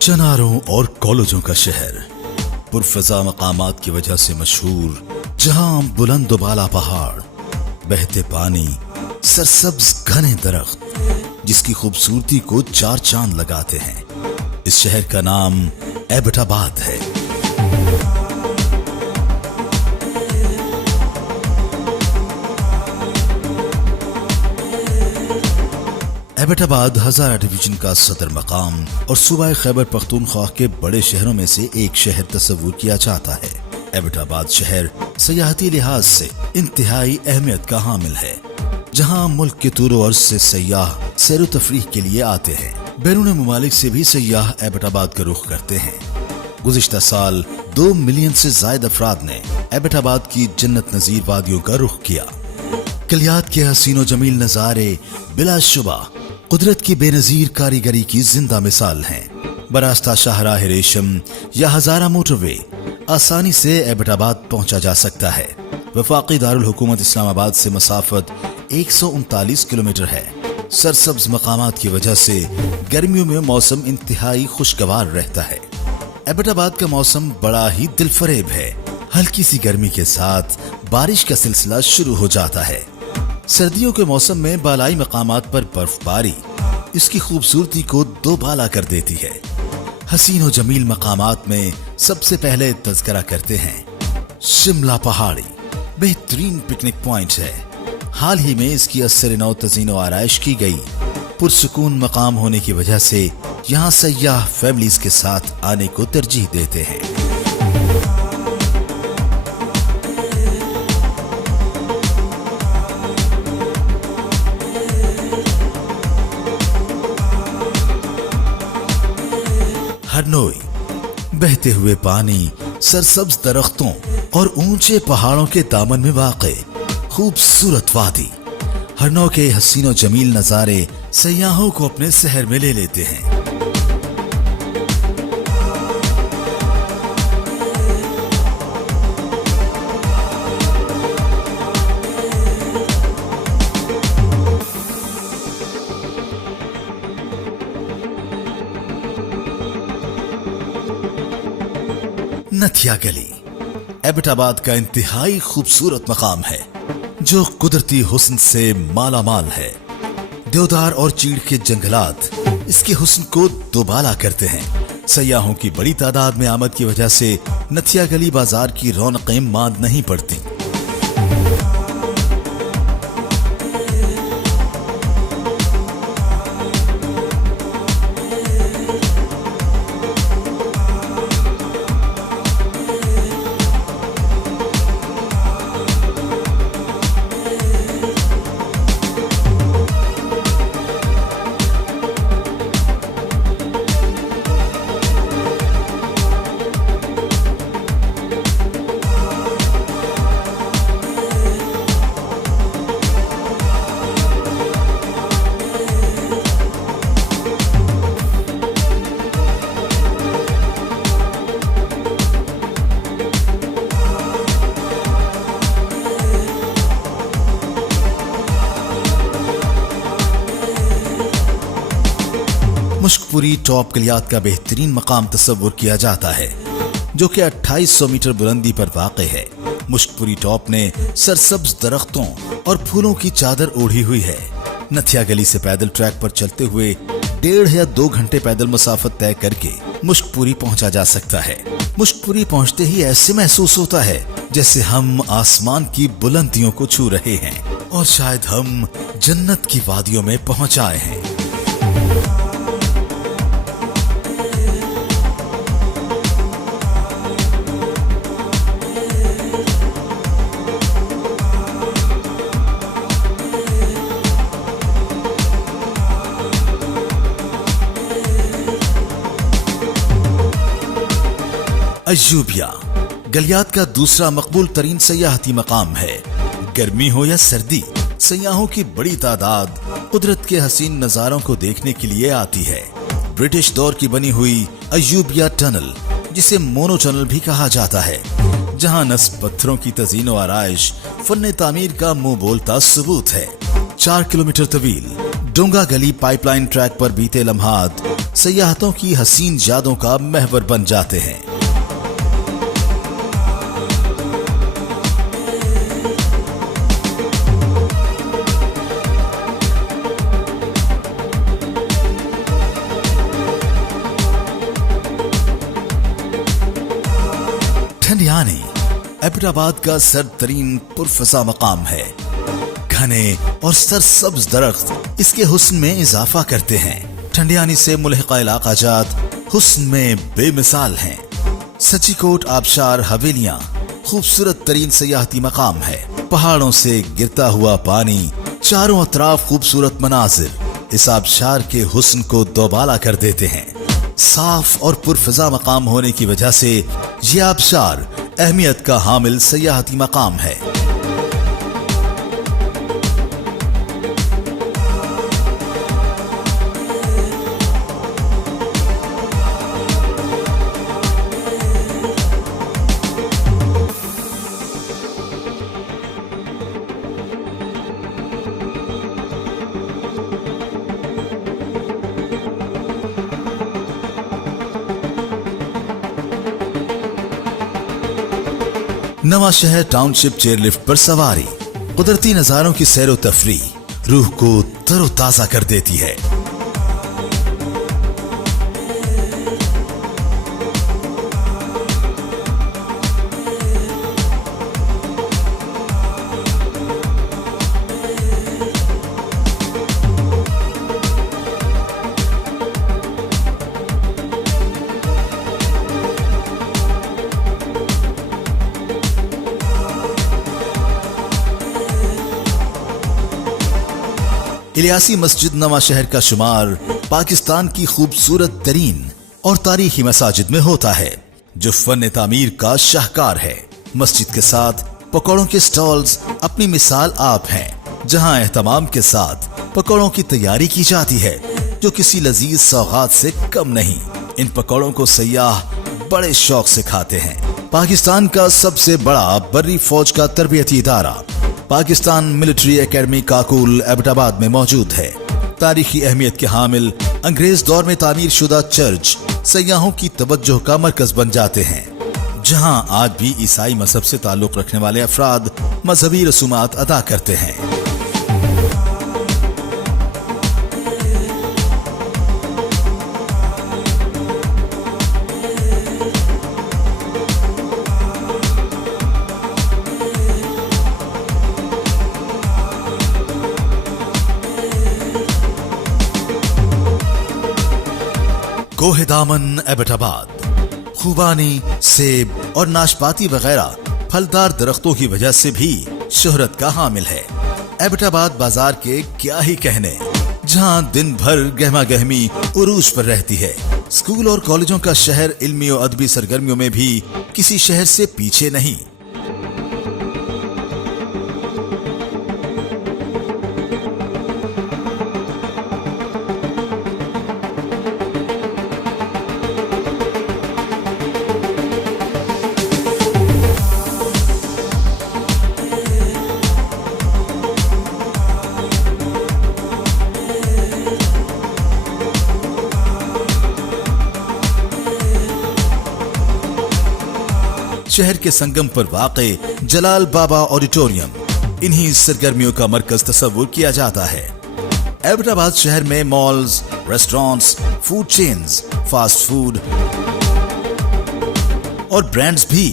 चनारों और कॉलेजों का शहर, पुरफजा मकामात की वजह से मशहूर, जहां बुलंद बाला पहाड़, बहते पानी, सरसब्ज घने दरख्त, जिसकी खूबसूरती को चार चांद लगाते हैं। इस शहर का नाम एबटाबाद है। एबटाबाद हज़ारा डिवीजन का सदर मकाम और सूबा खैबर पख्तूनख्वा के बड़े शहरों में से एक शहर तस्वुर किया जाता है। एबटाबाद शहर सियाहती लिहाज से इंतहाई अहमियत का हामिल है, जहां मुल्क के तूर अर्ज से सयाह सैर तफरीह के लिए आते हैं। बैरून ममालिक से भी सयाह एबटाबाद का रुख करते हैं। गुज़िश्ता साल 2 मिलियन से जायद अफराद ने एबटाबाद की जन्नत नजीर वादियों का रुख किया। कलियात के हसीनो जमील नजारे बिलाशुबा कुदरत की बेनजीर कारीगरी की जिंदा मिसाल हैं। बरास्ता शाहराह रेशम या हजारा मोटरवे आसानी से एबटाबाद पहुंचा जा सकता है। वफाकी दारुल हुकूमत इस्लामाबाद से मसाफत 139 किलोमीटर है। सरसब्ज मकामात की वजह से गर्मियों में मौसम इंतहाई खुशगवार रहता है। एबटाबाद का मौसम बड़ा ही दिलफरेब है। हल्की सी गर्मी के साथ बारिश का सिलसिला शुरू हो जाता है। सर्दियों के मौसम में बालाई मकामात पर बर्फबारी इसकी खूबसूरती को दोबाला कर देती है। हसीन और जमील मकामात में सबसे पहले तज़किरा करते हैं शिमला पहाड़ी। बेहतरीन पिकनिक पॉइंट है। हाल ही में इसकी असर नौ तज़ीन और आराइश की गई। पुरसुकून मकाम होने की वजह से यहाँ सयाह फैमिलीज के साथ आने को तरजीह देते हैं। हरनोई, बहते हुए पानी, सरसब्ज दरख्तों और ऊंचे पहाड़ों के दामन में वाक़े खूबसूरत वादी। हरनौ के हसीनो जमील नजारे सयाहों को अपने शहर में ले लेते हैं। नथिया गली एबटाबाद का इंतहाई खूबसूरत मकाम है, जो कुदरती हुस्न से माला माल है। देवदार और चीड़ के जंगलात इसके हुस्न को दोबाला करते हैं। सयाहों की बड़ी तादाद में आमद की वजह से नथिया गली बाजार की रौनकें मांद नहीं पड़ती। मुश्कपुरी टॉप कलियात का बेहतरीन मकाम तस्वुर किया जाता है, जो कि 2800 मीटर बुलंदी पर वाक़े है। मुश्कपुरी टॉप ने सरसब्ज दरख्तों और फूलों की चादर ओढ़ी हुई है। नथिया गली से पैदल ट्रैक पर चलते हुए 1.5 या 2 घंटे पैदल मुसाफत तय करके मुश्कपुरी पहुंचा जा सकता है। मुश्कपुरी पहुंचते ही ऐसे महसूस होता है जैसे हम आसमान की बुलंदियों को छू रहे हैं और शायद हम जन्नत की वादियों में पहुंच आए हैं। अयूबिया गलियात का दूसरा मकबूल तरीन सयाहती मकाम है। गर्मी हो या सर्दी, सयाहों की बड़ी तादाद कुदरत के हसीन नजारों को देखने के लिए आती है। ब्रिटिश दौर की बनी हुई अयूबिया टनल, जिसे मोनो टनल भी कहा जाता है, जहां नस्ब पत्थरों की तज़ीन व आराइश फन तामीर का मुंह बोलता सबूत है। 4 किलोमीटर तवील डोंगा गली पाइपलाइन ट्रैक पर बीते लम्हात सयाहतों की हसीन यादों का महवर बन जाते हैं। ठंडियानी एबटाबाद का सरतरीन पुरफजा मकाम है। घने और सरसब्ज दरख्त इसके हुस्न में इजाफा करते हैं। ठंडियानी से मुल्हिका इलाका जात हुस्न में बेमिसाल हैं। सच्चीकोट आबशार हवेलियां खूबसूरत तरीन सयाहती मकाम है। पहाड़ों से गिरता हुआ पानी, चारों अतराफ खूबसूरत मनाजिर इस आबशार के हुस्न को दोबाला कर देते हैं। साफ और पुरफजा मकाम होने की वजह से ये आबशार अहमियत का हामिल सयाहती मकाम है। नवा शहर टाउनशिप चेयरलिफ्ट पर सवारी कुदरती नजारों की सैरो तफरीह रूह को तरोताजा कर देती है। इलियासी मस्जिद नवा शहर का शुमार पाकिस्तान की खूबसूरत तरीन और तारीखी मसाजिद में होता है, जो फन तामीर का शाहकार है। मस्जिद के साथ पकौड़ों के स्टॉल्स अपनी मिसाल आप हैं, जहां एहतमाम के साथ पकौड़ों की तैयारी की जाती है, जो किसी लजीज सौगात से कम नहीं। इन पकौड़ों को सयाह बड़े शौक से खाते हैं। पाकिस्तान का सबसे बड़ा बर्री फौज का तरबियती इदारा पाकिस्तान मिलिट्री एकेडमी काकुल एबटाबाद में मौजूद है। तारीखी अहमियत के हामिल अंग्रेज दौर में तामीर शुदा चर्च सयाहों की तवज्जो का मरकज बन जाते हैं, जहां आज भी ईसाई मजहब से ताल्लुक रखने वाले अफराद मजहबी रसूमात अदा करते हैं। कोहे दामन एबटाबाद खूबानी, सेब और नाशपाती वगैरह फलदार दरख्तों की वजह से भी शोहरत का हामिल है। एबटाबाद बाजार के क्या ही कहने, जहां दिन भर गहमा गहमी उरूज पर रहती है। स्कूल और कॉलेजों का शहर इल्मी और अदबी सरगर्मियों में भी किसी शहर से पीछे नहीं। शहर के संगम पर वाक़े जलाल बाबा ऑडिटोरियम इन्हीं सरगर्मियों का मरकज तस्वुर किया जाता है। एबटाबाद शहर में malls, restaurants, food chains, fast food और ब्रांड्स भी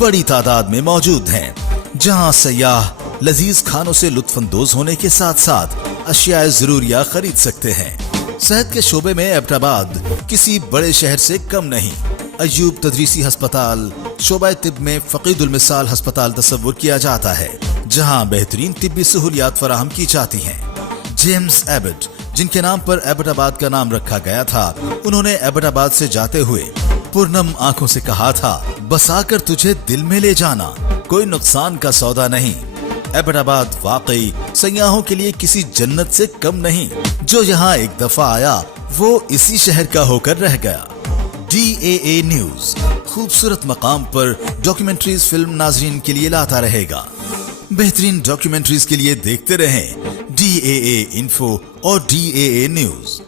बड़ी तादाद में मौजूद हैं, जहां सयाह लजीज खानों से लुत्फानंदोज होने के साथ साथ अशियाए जरूरिया खरीद सकते हैं। सेहत के शोबे में एबटाबाद किसी बड़े शहर से कम नहीं। अयूब तदरीसी हस्पताल शोबा तिब में फकीदुल मिसाल हस्पताल तस्वुर किया जाता है, जहां बेहतरीन तिब्बी सहूलियात फराहम की जाती हैं। जेम्स एबट, जिनके नाम पर एबटाबाद का नाम रखा गया था, उन्होंने एबटाबाद से जाते हुए पुरनम आंखों से कहा था, बसाकर तुझे दिल में ले जाना कोई नुकसान का सौदा नहीं। एबटाबाद वाकई सयाहों के लिए किसी जन्नत से कम नहीं। जो यहाँ एक दफा आया वो इसी शहर का होकर रह गया। DAA न्यूज खूबसूरत मकाम पर डॉक्यूमेंट्रीज फिल्म नाजरीन के लिए लाता रहेगा। बेहतरीन डॉक्यूमेंट्रीज के लिए देखते रहें DAA इन्फो और DAA न्यूज।